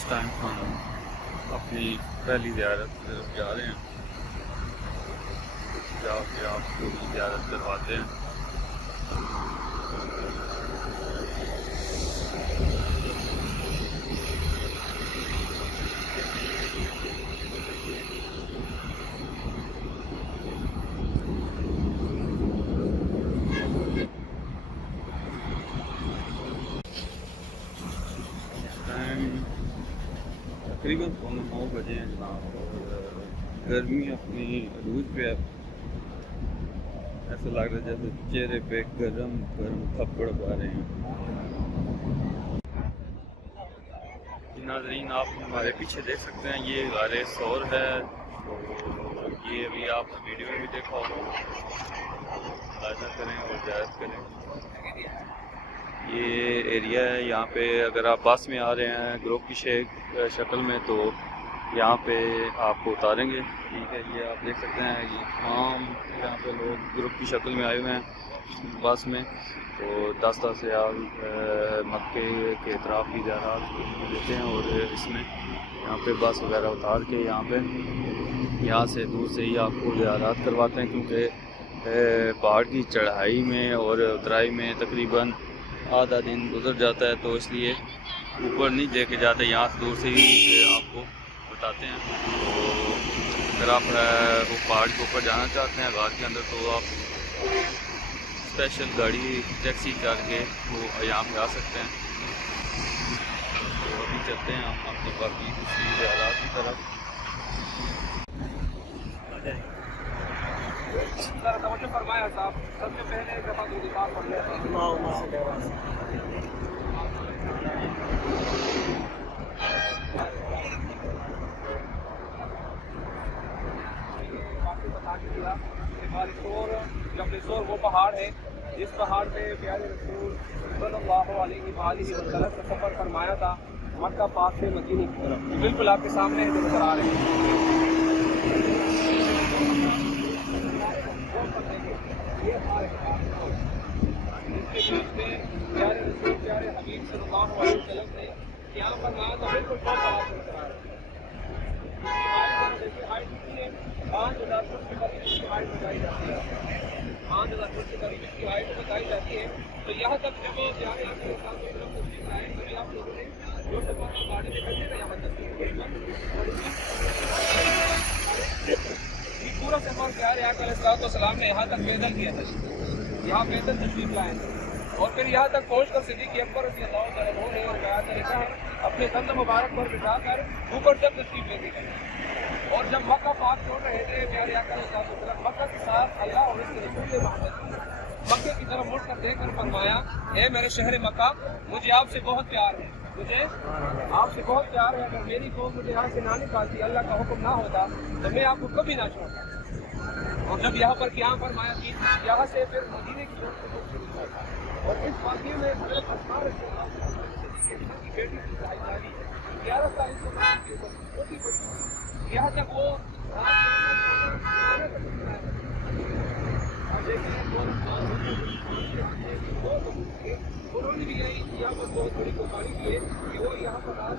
इस टाइम हम अपनी पहली ज़ियारत की तरफ जा रहे हैं, जाके आपको भी ज़ियारत करवाते हैं। तकरीबन 9:15 बजे हैं जनाब, और गर्मी अपनी अरूज पे है। ऐसा लग रहा है जैसे चेहरे पे गरम गरम थप्पड़ पा रहे हैं। नाज़रीन, आप हमारे पीछे देख सकते हैं, ये गारे सौर है। तो ये अभी आप वीडियो में भी देखा होगा, अंदाजा करें और जायज़ करें। ये एरिया है, यहाँ पे अगर आप बस में आ रहे हैं ग्रुप की शक्ल में तो यहाँ पे आपको उतारेंगे। ठीक है, ये आप देख सकते हैं, ये तमाम यहाँ पे लोग ग्रुप की शक्ल में आए हुए हैं बस में। तो 10-10 रियाल मक्के के इतराफ़ की ज़ियारत देते हैं, और इसमें यहाँ पे बस वगैरह उतार के यहाँ से दूर से ही आपको ज़ियारत करवाते हैं, क्योंकि पहाड़ की चढ़ाई में और उतराई में तकरीबन आधा दिन गुजर जाता है, तो इसलिए ऊपर नहीं लेके जाते, यहाँ से दूर से ही आपको बताते हैं। तो अगर आप वो पहाड़ के ऊपर जाना चाहते हैं गार के अंदर, तो आप स्पेशल गाड़ी टैक्सी करके वो यहाँ पे आ सकते हैं। तो अभी चलते हैं हम अपनी बाकी दूसरी ज़ियारत की तरफ। फरमाया साहब, सबसे पहले एक दफ़ा दुकान पड़ गया जबलेश्वर वो पहाड़ है जिस पहाड़ पे प्यारे रसूल सल्लल्लाहु अलैहि वसल्लम का सफ़र फरमाया था, मक्का पाक से मदीने की तरफ। बिल्कुल आपके सामने है जो नजर आ रहे हैं। प्यारे रसूल प्यारे हबीब सल्लल्लाहु अलैहि वसल्लम ने यहाँ पर कहा था, बिल्कुल 5,000 फुट के करीब इसकी हाइट बताई जाती है। 5,000 फुट के करीब इसकी हाइट बताई जाती है। तो यहाँ तक जब प्यारे आपके तशरीफ आए, तभी आप लोगों ने जो सफर गाड़ी में करने का यहाँ पूरा सफर प्यारे आक़ा ने यहाँ तक पैदल किया था, यहाँ पैदल तशरीफ लाए थे, और फिर यहाँ तक पहुँचकर सिद्दीक़ अकबर रज़ियल्लाहु अन्हु ने और तरीका है अपने कंध मुबारक पर बिठाकर ऊपर तक तशरीफ लेके गए। और जब मक्का पाक छोड़ रहे थे प्यारे आक़ा मक्का के साथ अल्लाह और उसके रसूल मक्के की तरफ मुड़ कर देखकर फरमाया, हे मेरे शहर मक्का, मुझे आपसे बहुत प्यार है, मुझे आपसे बहुत प्यार है। अगर मेरी कौम मुझे यहाँ से ना निकालती, अल्लाह का हुक्म ना होता, तो मैं आपको कभी ना छोड़ता। और जब यहाँ पर क्या फरमाया कि यहाँ से फिर मदीने की ओर से शुरू होता, और इस वाक़े में हज़रत अस्मा की बेटी की 11 साल यहाँ तक वो उन्होंने भी यही यहाँ पर बहुत बड़ी कुर्बानी की है कि वो यहाँ पर आज